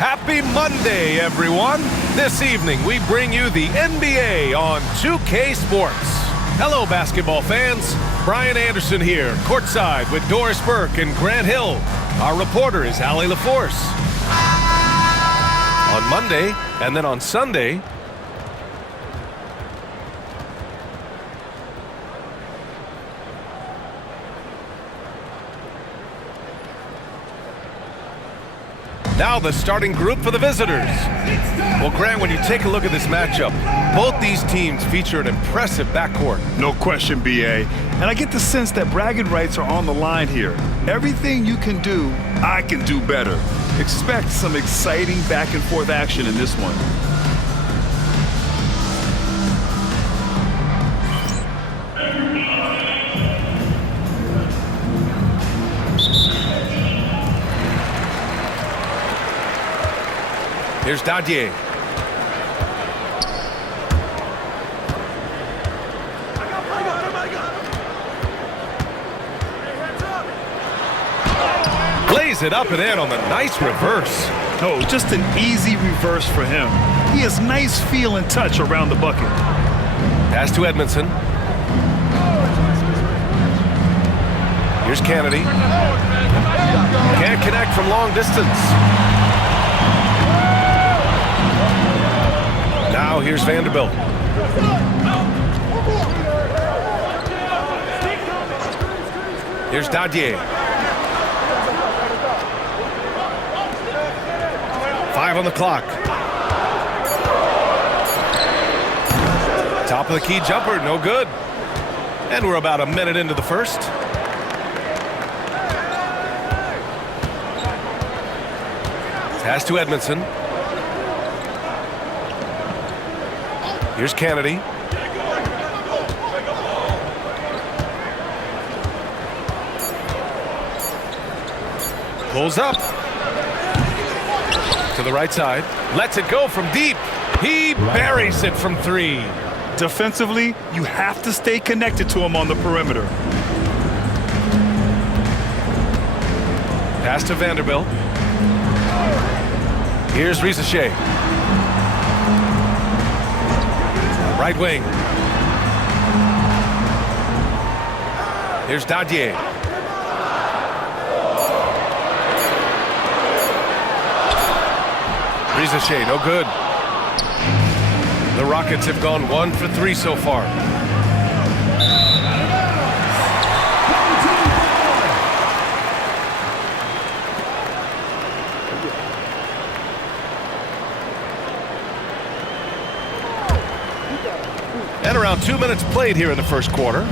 Happy Monday, everyone. This evening, we bring you the NBA on 2K Sports. Hello, basketball fans. Brian Anderson here, courtside with Doris Burke and Grant Hill. Our reporter is Allie LaForce. On Monday, and then on Sunday, now the starting group for the visitors. Well, Grant, when you take a look at this matchup, both these teams feature an impressive backcourt. No question, BA. And I get the sense that bragging rights are on the line here. Everything you can do, I can do better. Expect some exciting back and forth action in this one. Here's Dadier. Lays it up and in on the nice reverse. No, just an easy reverse for him. He has nice feel and touch around the bucket. Pass to Edmondson. Here's Kennedy. Can't connect from long distance. Now here's Vanderbilt. Here's Dadier. 5 on the clock. Top of the key jumper, no good. And we're about a minute into the first. Pass to Edmondson. Here's Kennedy. Pulls up. To the right side. Lets it go from deep. He buries it from 3. Defensively, you have to stay connected to him on the perimeter. Pass to Vanderbilt. Here's SHS. Right wing. Here's Dadier. SHS, no good. The Rockets have gone 1 for 3 so far. And around 2 minutes played here in the first quarter.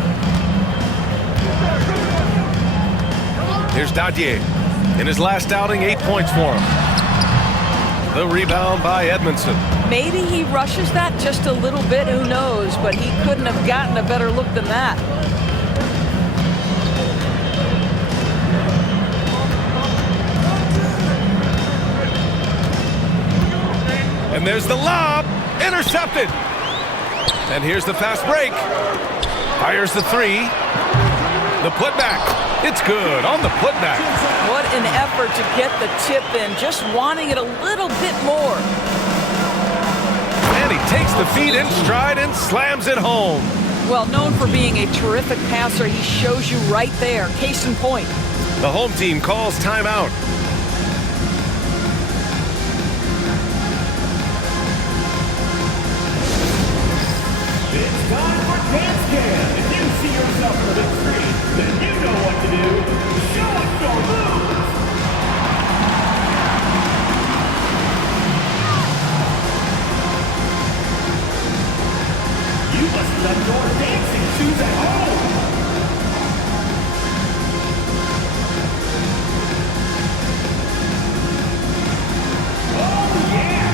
Here's Dadier. In his last outing, 8 points for him. The rebound by Edmondson. Maybe he rushes that just a little bit, who knows, but he couldn't have gotten a better look than that. And there's the lob, intercepted. And here's the fast break. Fires the 3. The putback. It's good on the putback. What an effort to get the tip in, just wanting it a little bit more. And he takes the feed in stride and slams it home. Well, known for being a terrific passer, he shows you right there. Case in point. The home team calls timeout. It's time for Dance Cam. If you see yourself on the big screen, then you know what to do. Show us your moves. You must let your dancing shoes at home. Oh, yeah.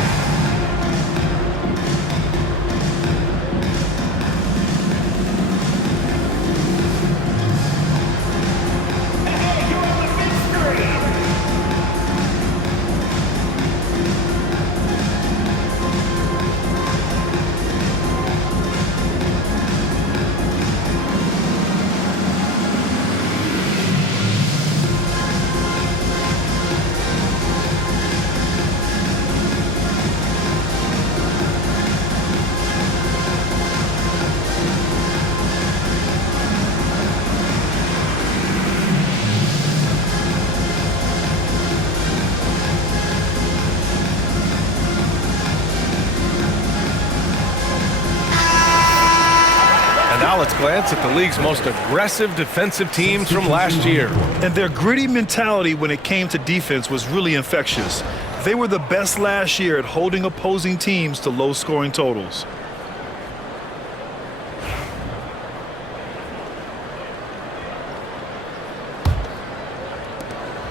Now let's glance at the league's most aggressive defensive teams from last year. And their gritty mentality when it came to defense was really infectious. They were the best last year at holding opposing teams to low-scoring totals.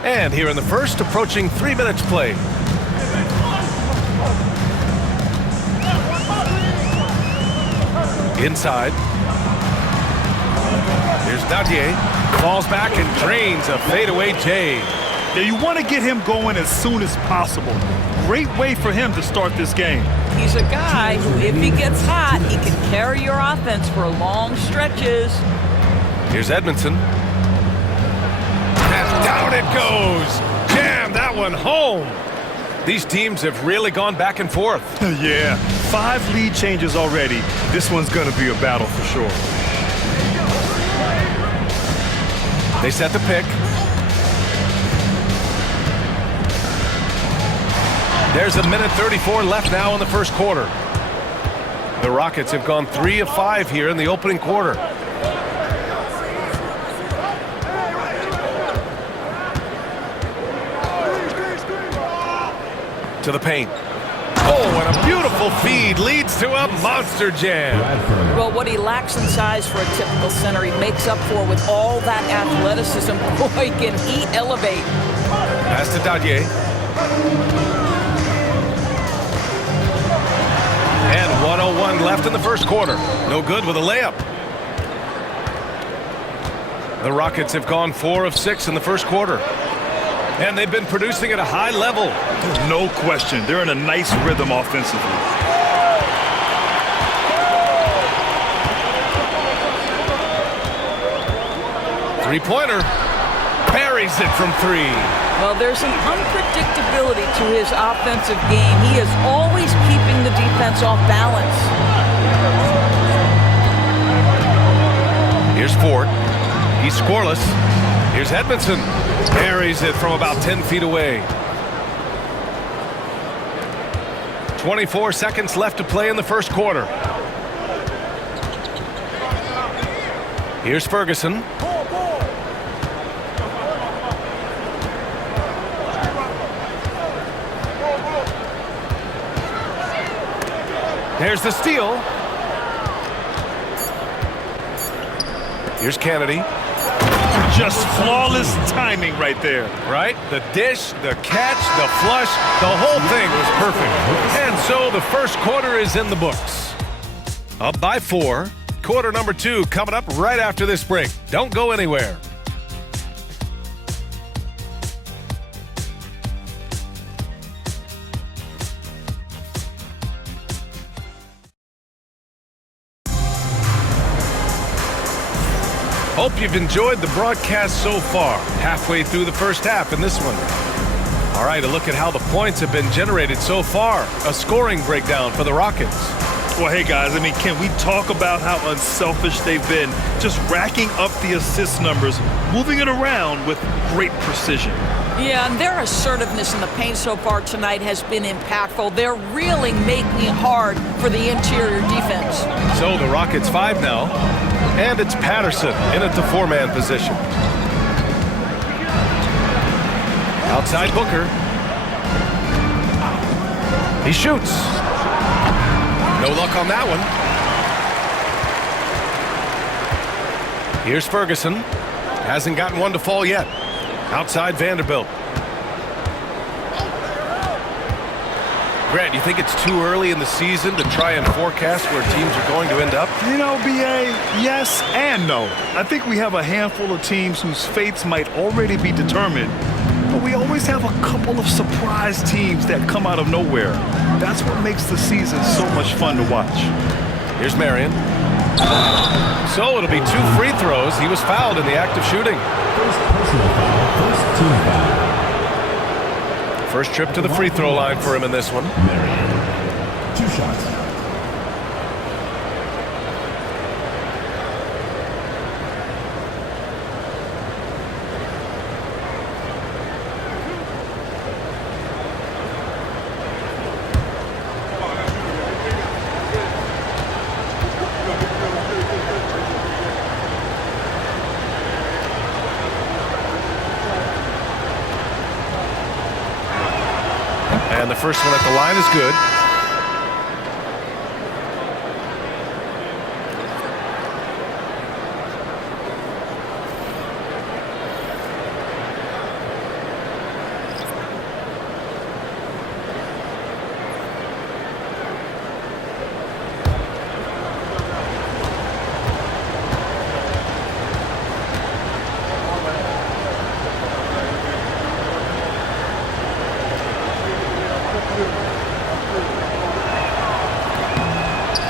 And here in the first, approaching 3 minutes played. Inside. Here's Dadier. Falls back and drains a fadeaway J. Yeah, you want to get him going as soon as possible. Great way for him to start this game. He's a guy who, if he gets hot, he can carry your offense for long stretches. Here's Edmondson. And down it goes. Jam that one home. These teams have really gone back and forth. Yeah, 5 lead changes already. This one's going to be a battle for sure. They set the pick. There's a minute 34 left now in the first quarter. The Rockets have gone 3 of 5 here in the opening quarter. To the paint. Oh, and a beautiful feed leads to a monster jam. Well, what he lacks in size for a typical center, he makes up for with all that athleticism. Boy, can he elevate. Pass to Dadier. And 1:01 left in the first quarter. No good with a layup. The Rockets have gone 4 of 6 in the first quarter. And they've been producing at a high level. No question. They're in a nice rhythm offensively. Three-pointer. Buries it from 3. Well, there's an unpredictability to his offensive game. He is always keeping the defense off balance. Here's Ford. He's scoreless. Here's Edmondson. Buries it from about 10 feet away. 24 seconds left to play in the first quarter. Here's Ferguson. There's the steal. Here's Kennedy. Just flawless timing right there. Right? The dish, the catch, the flush, the whole thing was perfect. And so the first quarter is in the books. Up by 4. Quarter number 2 coming up right after this break. Don't go anywhere. Hope you've enjoyed the broadcast so far. Halfway through the first half in this one. All right, a look at how the points have been generated so far. A scoring breakdown for the Rockets. Well, hey, guys, I mean, can we talk about how unselfish they've been? Just racking up the assist numbers, moving it around with great precision. Yeah, and their assertiveness in the paint so far tonight has been impactful. They're really making it hard for the interior defense. So the Rockets 5 now. And it's Patterson in at the 4-man position. Outside Booker. He shoots. No luck on that one. Here's Ferguson. Hasn't gotten one to fall yet. Outside Vanderbilt. Grant, you think it's too early in the season to try and forecast where teams are going to end up? You know, B.A., yes and no. I think we have a handful of teams whose fates might already be determined, but we always have a couple of surprise teams that come out of nowhere. That's what makes the season so much fun to watch. Here's Marion. So it'll be 2 free throws. He was fouled in the act of shooting. First personal foul, first team foul. First trip to the free throw line for him in this one. Marion. 2 shots. And the first one at the line is good.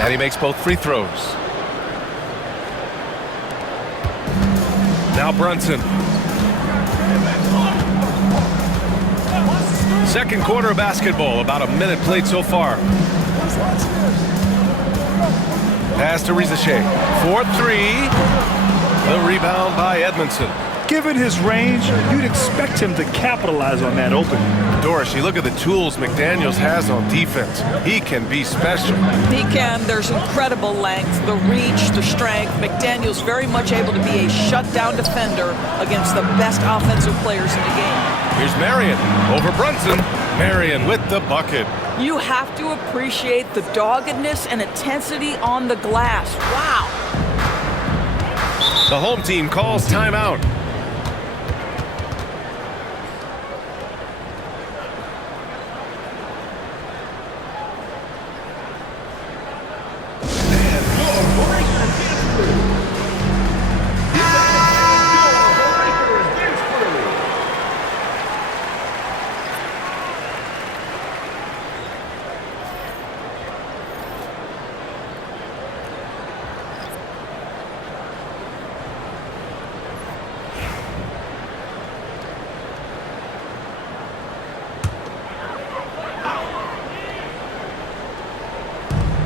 And he makes both free throws. Now Brunson. Second quarter of basketball, about a minute played so far. Pass to Rizashe. 4-3. The rebound by Edmondson. Given his range, you'd expect him to capitalize on that opening. Doris, you look at the tools McDaniels has on defense. He can be special. He can. There's incredible length, the reach, the strength. McDaniel's very much able to be a shutdown defender against the best offensive players in the game. Here's Marion over Brunson. Marion with the bucket. You have to appreciate the doggedness and intensity on the glass. Wow. The home team calls timeout.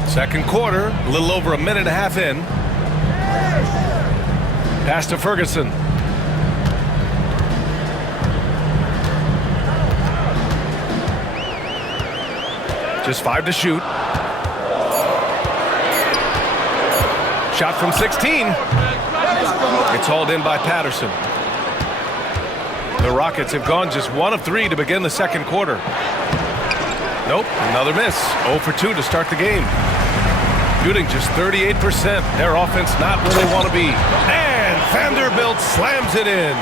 Second quarter, a little over a minute and a half in. Pass to Ferguson. Just 5 to shoot. Shot from 16. It's hauled in by Patterson. The Rockets have gone just 1 of 3 to begin the second quarter. Nope, another miss. 0 for 2 to start the game. Shooting just 38%. Their offense not where they want to be. And Vanderbilt slams it in.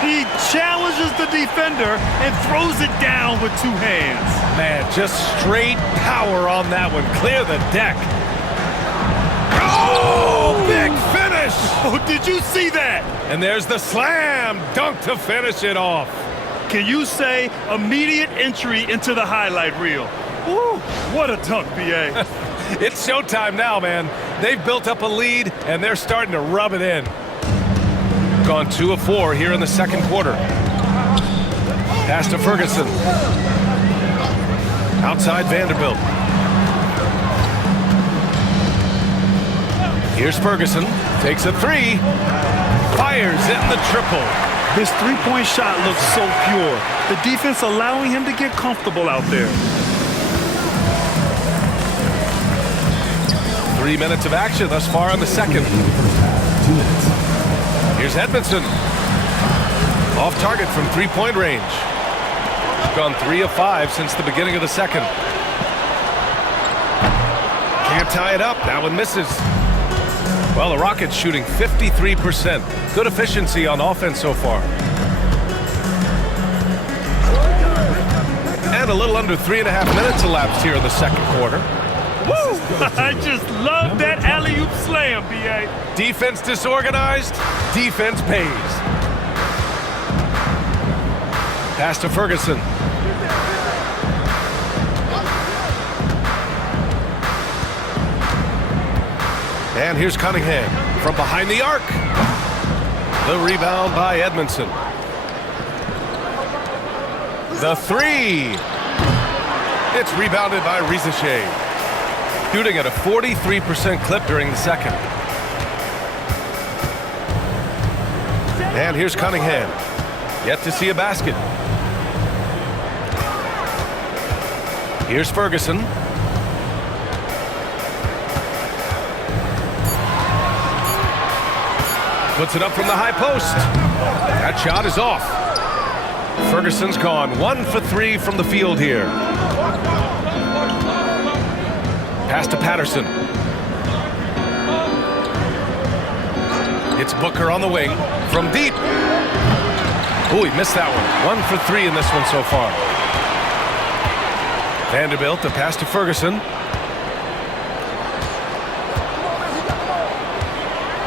He challenges the defender and throws it down with 2 hands. Man, just straight power on that one. Clear the deck. Oh, big finish. Oh, did you see that? And there's the slam dunk to finish it off. Can you say immediate entry into the highlight reel? Woo, what a dunk, B.A. It's showtime now, man. They've built up a lead, and they're starting to rub it in. Gone 2 of 4 here in the second quarter. Pass to Ferguson. Outside Vanderbilt. Here's Ferguson. Takes a 3. Fires in the triple. His three-point shot looks so pure. The defense allowing him to get comfortable out there. 3 minutes of action thus far in the second. Here's Edmondson. Off target from 3-point range. Gone 3 of 5 since the beginning of the second. Can't tie it up. That one misses. Well, the Rockets shooting 53%. Good efficiency on offense so far. And a little under 3.5 minutes elapsed here in the second quarter. Woo! I just love that alley-oop slam, B.A. Defense disorganized, defense pays. Pass to Ferguson. And here's Cunningham from behind the arc. The rebound by Edmondson. The 3. It's rebounded by Rizashe. Shooting at a 43% clip during the second. And here's Cunningham. Yet to see a basket. Here's Ferguson. Puts it up from the high post. That shot is off. Ferguson's gone 1 for 3 from the field here. Pass to Patterson. It's Booker on the wing from deep. Oh, he missed that one. 1 for 3 in this one so far. Vanderbilt, the pass to Ferguson.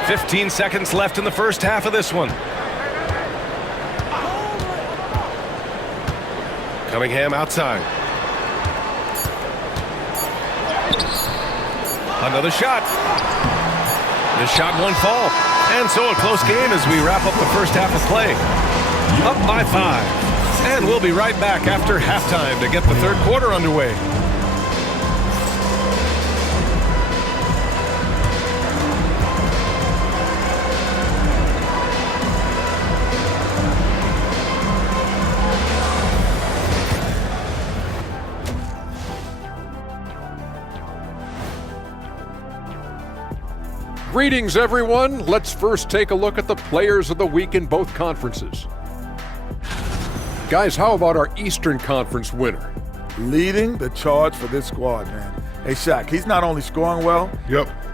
15 seconds left in the first half of this one. Cunningham outside. Another shot. The shot won't fall. And so a close game as we wrap up the first half of play. Up by 5. And we'll be right back after halftime to get the third quarter underway. Greetings, everyone. Let's first take a look at the players of the week in both conferences. Guys, how about our Eastern Conference winner? Leading the charge for this squad, man. Hey, Shaq, he's not only scoring well,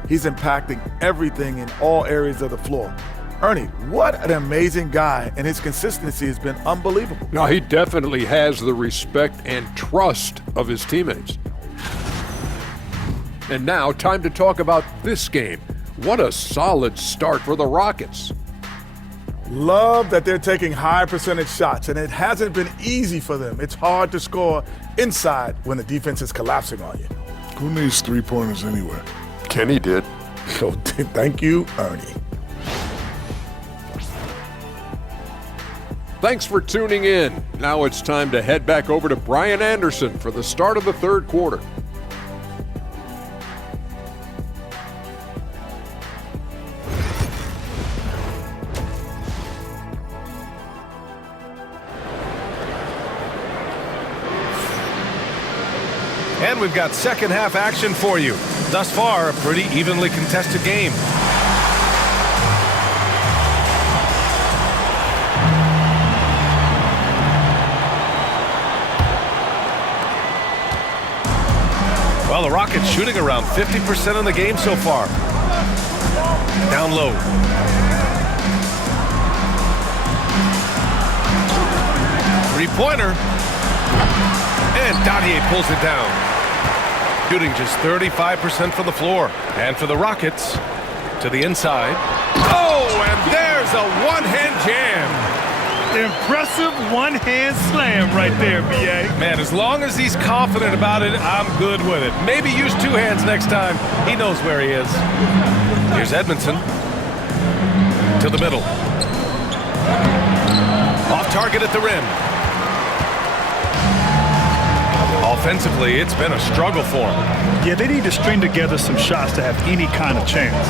he's impacting everything in all areas of the floor. Ernie, what an amazing guy, and his consistency has been unbelievable. Now, he definitely has the respect and trust of his teammates. And now, time to talk about this game. What a solid start for the Rockets. Love that they're taking high percentage shots, and it hasn't been easy for them. It's hard to score inside when the defense is collapsing on you. Who needs three-pointers anyway? Kenny did. So thank you, Ernie. Thanks for tuning in. Now it's time to head back over to Brian Anderson for the start of the third quarter. And we've got second half action for you. Thus far, a pretty evenly contested game. Well, the Rockets shooting around 50% in the game so far. Down low. Three-pointer. And Dadier pulls it down. Shooting just 35% from the floor. And for the Rockets, to the inside. Oh, and there's a one-hand jam. Impressive one-hand slam right there, B.A. Man, as long as he's confident about it, I'm good with it. Maybe use two hands next time. He knows where he is. Here's Edmondson. To the middle. Off target at the rim. Offensively, it's been a struggle for him. Yeah, they need to string together some shots to have any kind of chance.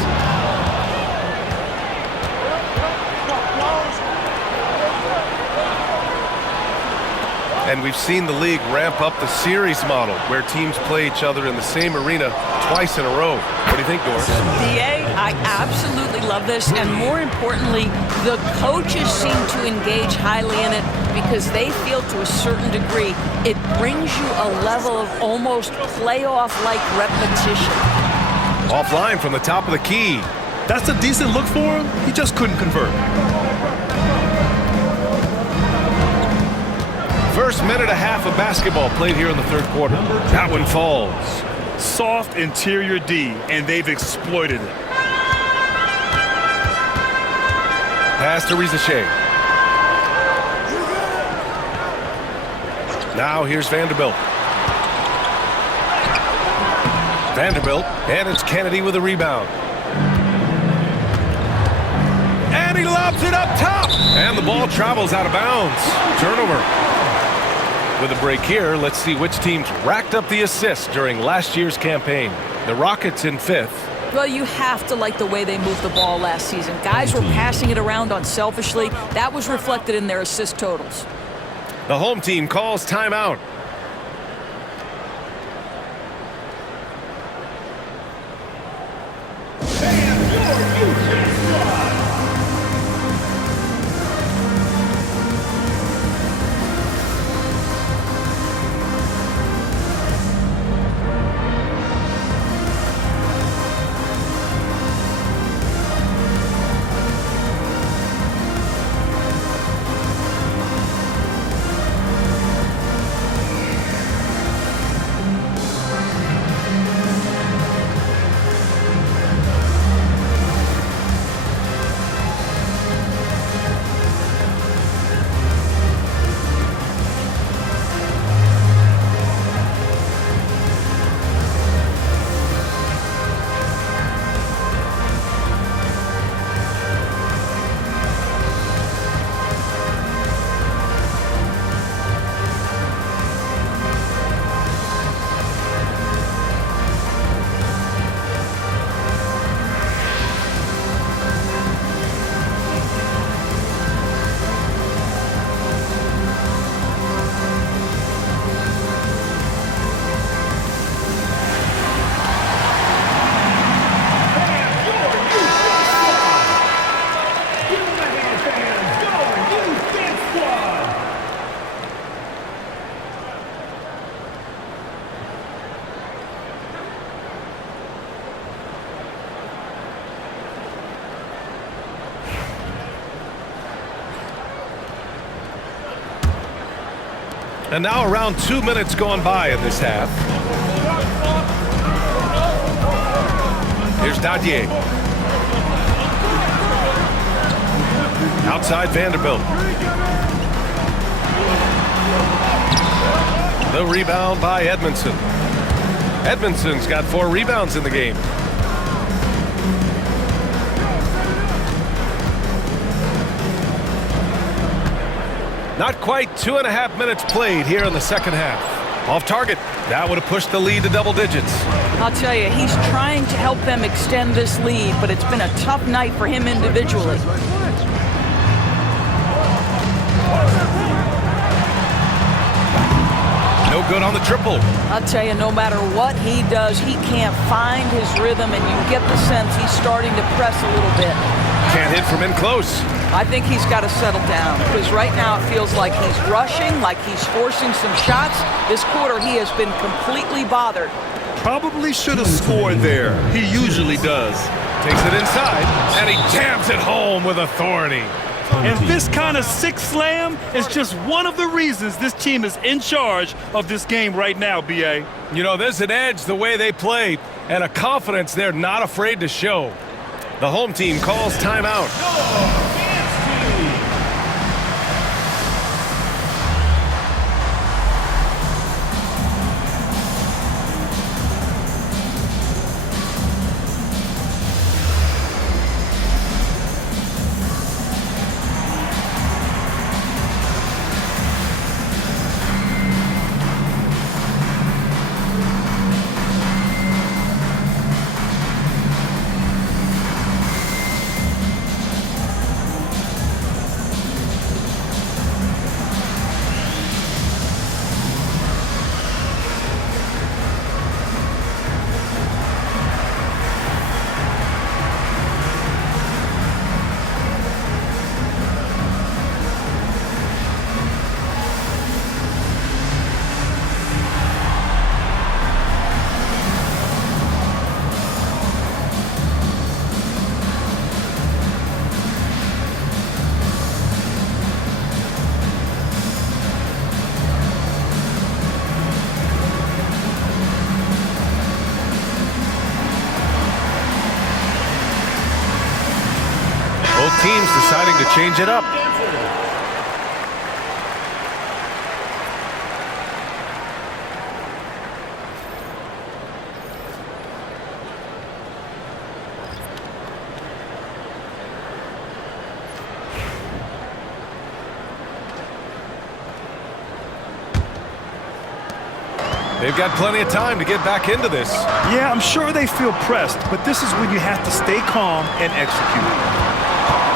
And we've seen the league ramp up the series model where teams play each other in the same arena twice in a row. What do you think, Doris? DA, I absolutely love this, and more importantly, the coaches seem to engage highly in it because they feel to a certain degree it brings you a level of almost playoff-like repetition. Offline from the top of the key. That's a decent look for him. He just couldn't convert. First minute and a half of basketball played here in the third quarter. That one falls. Soft interior D, and they've exploited it. Pass to Rizachet. Now here's Vanderbilt. And it's Kennedy with a rebound. And he lobs it up top. And the ball travels out of bounds. Turnover. With a break here, let's see which teams racked up the assists during last year's campaign. The Rockets in 5th. Well, you have to like the way they moved the ball last season. Guys were passing it around unselfishly. That was reflected in their assist totals. The home team calls timeout. And now around 2 minutes gone by in this half. Here's Dadier. Outside Vanderbilt. The rebound by Edmondson. Edmondson's got 4 rebounds in the game. Not quite 2.5 minutes played here in the second half. Off target. That would have pushed the lead to double digits. I'll tell you, he's trying to help them extend this lead, but it's been a tough night for him individually. No good on the triple. I'll tell you, no matter what he does, he can't find his rhythm, and you get the sense he's starting to press a little bit. Can't hit from in close. I think he's got to settle down, because right now it feels like he's rushing, like he's forcing some shots. This quarter, he has been completely bothered. Probably should have scored there. He usually does. Takes it inside, and he jams it home with authority. And this kind of sick slam is just one of the reasons this team is in charge of this game right now, B.A. You know, there's an edge the way they play, and a confidence they're not afraid to show. The home team calls timeout. Both teams deciding to change it up. They've got plenty of time to get back into this. Yeah, I'm sure they feel pressed, but this is when you have to stay calm and execute.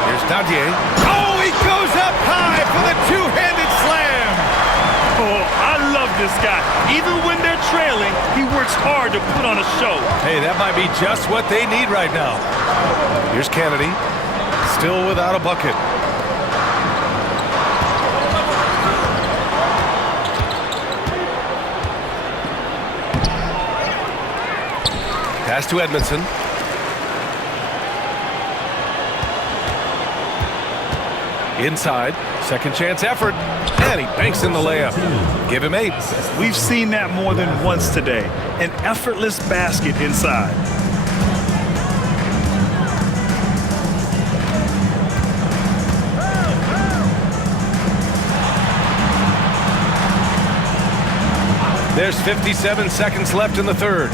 Here's Dadier. Oh, he goes up high for the two-handed slam. Oh, I love this guy. Even when they're trailing, he works hard to put on a show. Hey, that might be just what they need right now. Here's Kennedy, still without a bucket. Pass to Edmondson. Inside, second chance effort, and he banks in the layup. Give him 8. We've seen that more than once today. An effortless basket inside. There's 57 seconds left in the third.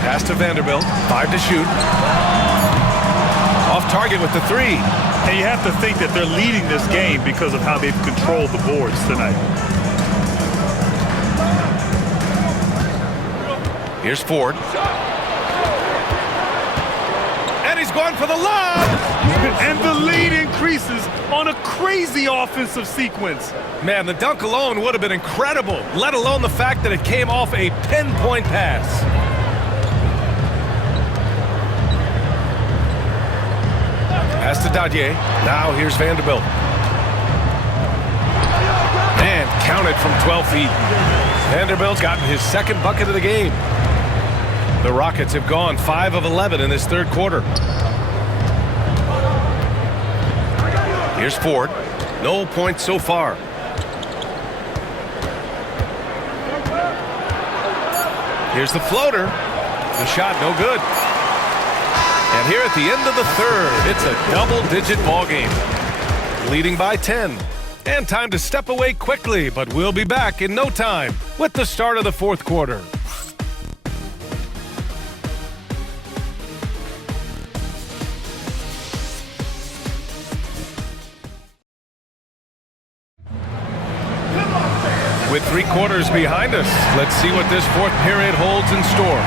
Pass to Vanderbilt, 5 to shoot. Off target with the 3. And you have to think that they're leading this game because of how they've controlled the boards tonight. Here's Ford. And he's going for the lob! And the lead increases on a crazy offensive sequence. Man, the dunk alone would have been incredible, let alone the fact that it came off a pinpoint pass. Pass to Dadier. Now here's Vanderbilt. And counted from 12 feet. Vanderbilt's gotten his second bucket of the game. The Rockets have gone 5 of 11 in this third quarter. Here's Ford. No points so far. Here's the floater. The shot no good. And here at the end of the third, it's a double-digit ball game. Leading by 10. And time to step away quickly, but we'll be back in no time with the start of the fourth quarter. With 3 quarters behind us, let's see what this fourth period holds in store.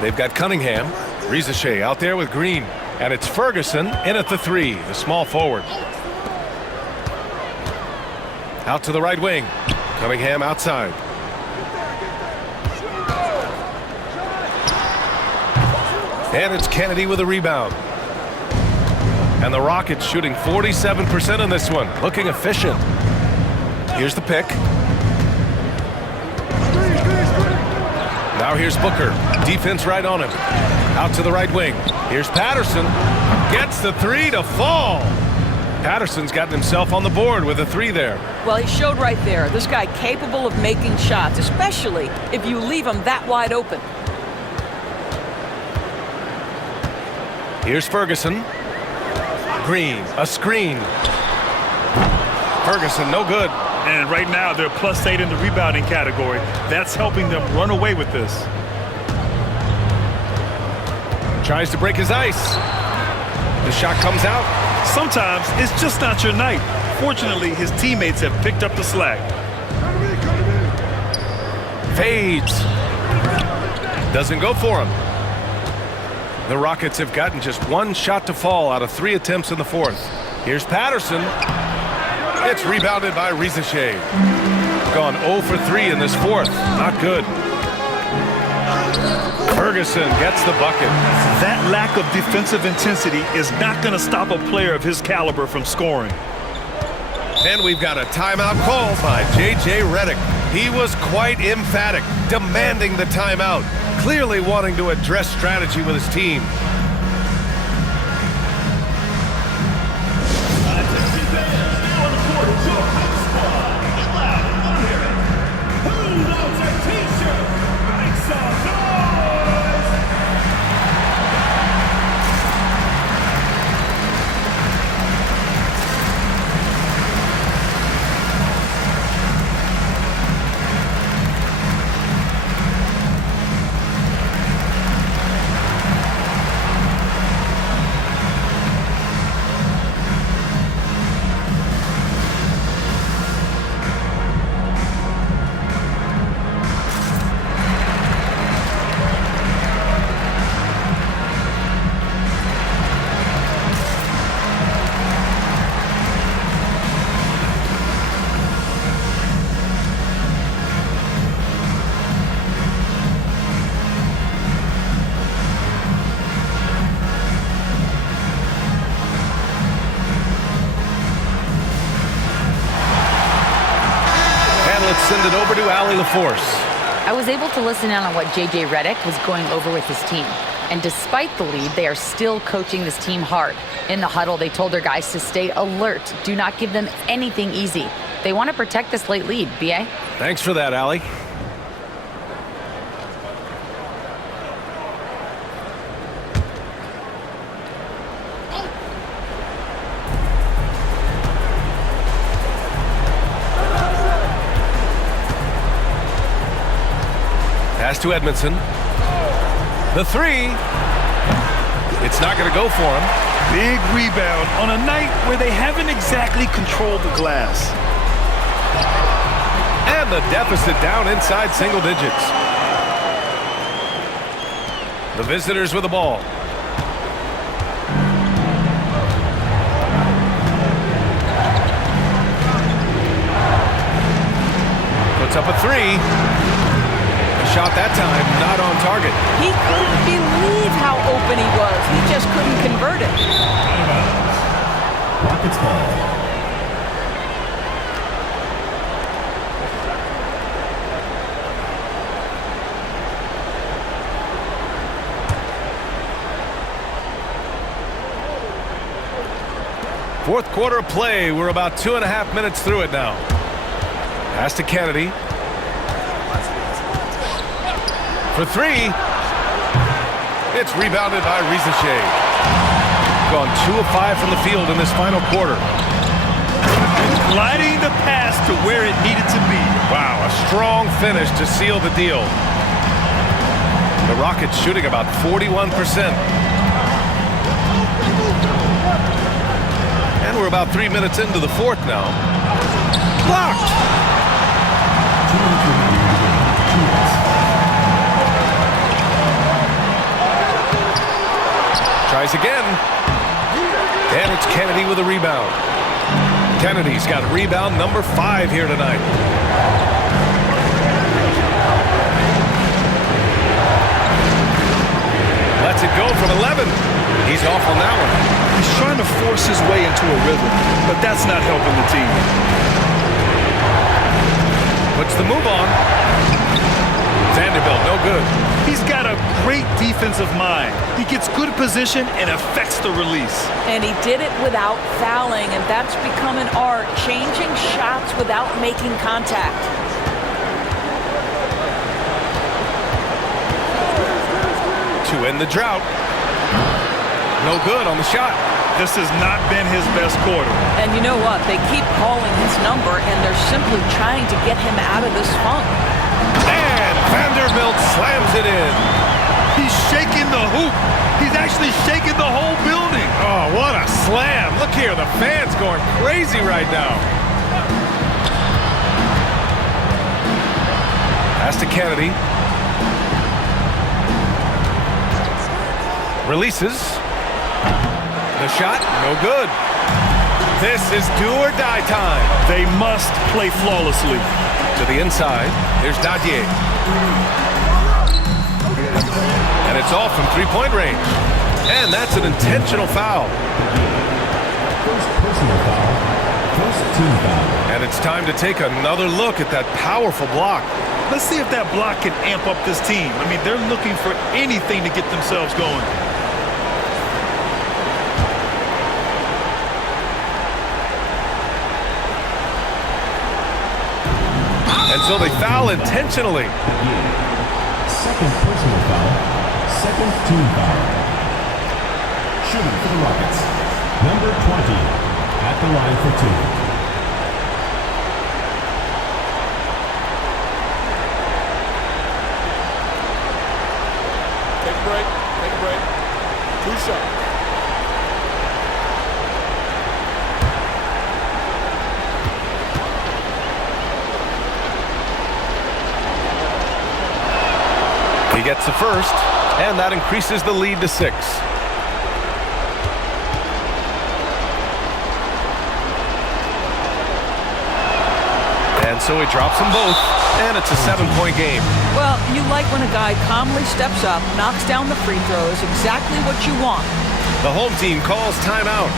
They've got Cunningham, Rizachet out there with Green, and it's Ferguson in at the 3, the small forward. Out to the right wing, Cunningham outside. And it's Kennedy with a rebound. And the Rockets shooting 47% on this one, looking efficient. Here's the pick. Now here's Booker. Defense right on him. Out to the right wing. Here's Patterson. Gets the 3 to fall. Patterson's gotten himself on the board with a 3 there. Well, he showed right there. This guy capable of making shots, especially if you leave him that wide open. Here's Ferguson. Green, a screen. Ferguson, no good. And right now, they're +8 in the rebounding category. That's helping them run away with this. Tries to break his ice. The shot comes out. Sometimes it's just not your night. Fortunately, his teammates have picked up the slack. Fades. Doesn't go for him. The Rockets have gotten just 1 shot to fall out of 3 attempts in the fourth. Here's Patterson. It's rebounded by Rizachet. Gone 0 for 3 in this fourth. Not good. Ferguson gets the bucket. That lack of defensive intensity is not going to stop a player of his caliber from scoring. Then we've got a timeout called by J.J. Redick. He was quite emphatic, demanding the timeout, clearly wanting to address strategy with his team. Send it over to Allie LaForce. I was able to listen in on what J.J. Redick was going over with his team. And despite the lead, they are still coaching this team hard. In the huddle, they told their guys to stay alert. Do not give them anything easy. They want to protect this late lead, B.A. Thanks for that, Allie. Pass to Edmondson. The 3. It's not going to go for him. Big rebound on a night where they haven't exactly controlled the glass. And the deficit down inside single digits. The visitors with the ball. Puts up a 3. Shot that time, not on target. He couldn't believe how open he was. He just couldn't convert it. Rockets ball. Fourth quarter of play. We're about 2.5 minutes through it now. Pass to Kennedy. For three. It's rebounded by Rizachet. Gone 2 of 5 from the field in this final quarter. Gliding the pass to where it needed to be. Wow, a strong finish to seal the deal. The Rockets shooting about 41%. And we're about 3 minutes into the fourth now. Blocked! Tries again. And it's Kennedy with a rebound. Kennedy's got rebound number 5 here tonight. Lets it go from 11. He's off on that one. He's trying to force his way into a rhythm, but that's not helping the team. Puts the move on. Vanderbilt, no good. He's got a great defensive mind. He gets good position and affects the release. And he did it without fouling, and that's become an art, changing shots without making contact. To end the drought. No good on the shot. This has not been his best quarter. And you know what? They keep calling his number, and they're simply trying to get him out of this funk. And Vanderbilt slams it in. He's shaking the hoop. He's actually shaking the whole building. Oh, what a slam. Look here, the fans going crazy right now. Pass to Kennedy. Releases. The shot, no good. This is do or die time. They must play flawlessly. To the inside, there's Dadier. And it's off from three-point range. And that's an intentional foul. First personal foul. First team foul. And it's time to take another look at that powerful block. Let's see if that block can amp up this team. I mean, they're looking for anything to get themselves going. And so they foul intentionally. Second personal foul. Second team foul. Shooting for the Rockets. Number 20 at the line for 2. Take a break. Take a break. 2 shots. He gets the first, and that increases the lead to 6. And so he drops them both, and it's a 7-point game. Well, you like when a guy calmly steps up, knocks down the free throws, exactly what you want. The home team calls timeout.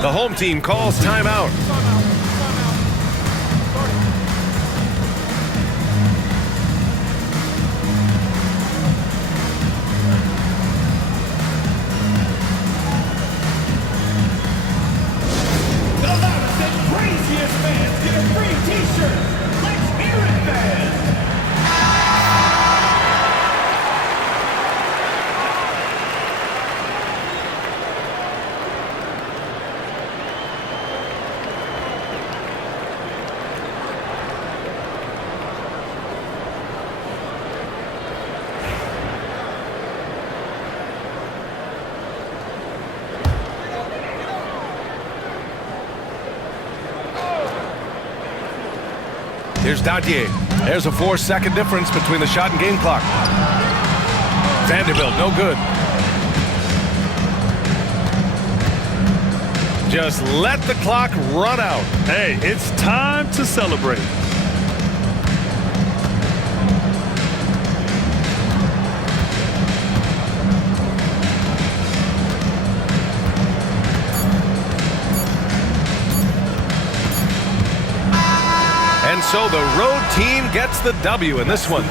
The home team calls timeout. Here's Dadier. There's a 4-second difference between the shot and game clock. Vanderbilt, no good. Just let the clock run out. Hey, it's time to celebrate. And so the road team gets the W in this one.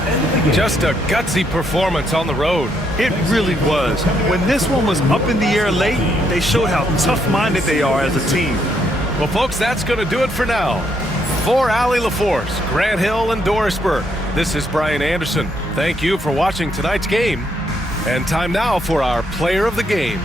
Just a gutsy performance on the road. It really was. When this one was up in the air late, they showed how tough-minded they are as a team. Well, folks, that's going to do it for now. For Allie LaForce, Grant Hill, and Dorisburg, this is Brian Anderson. Thank you for watching tonight's game. And time now for our player of the game.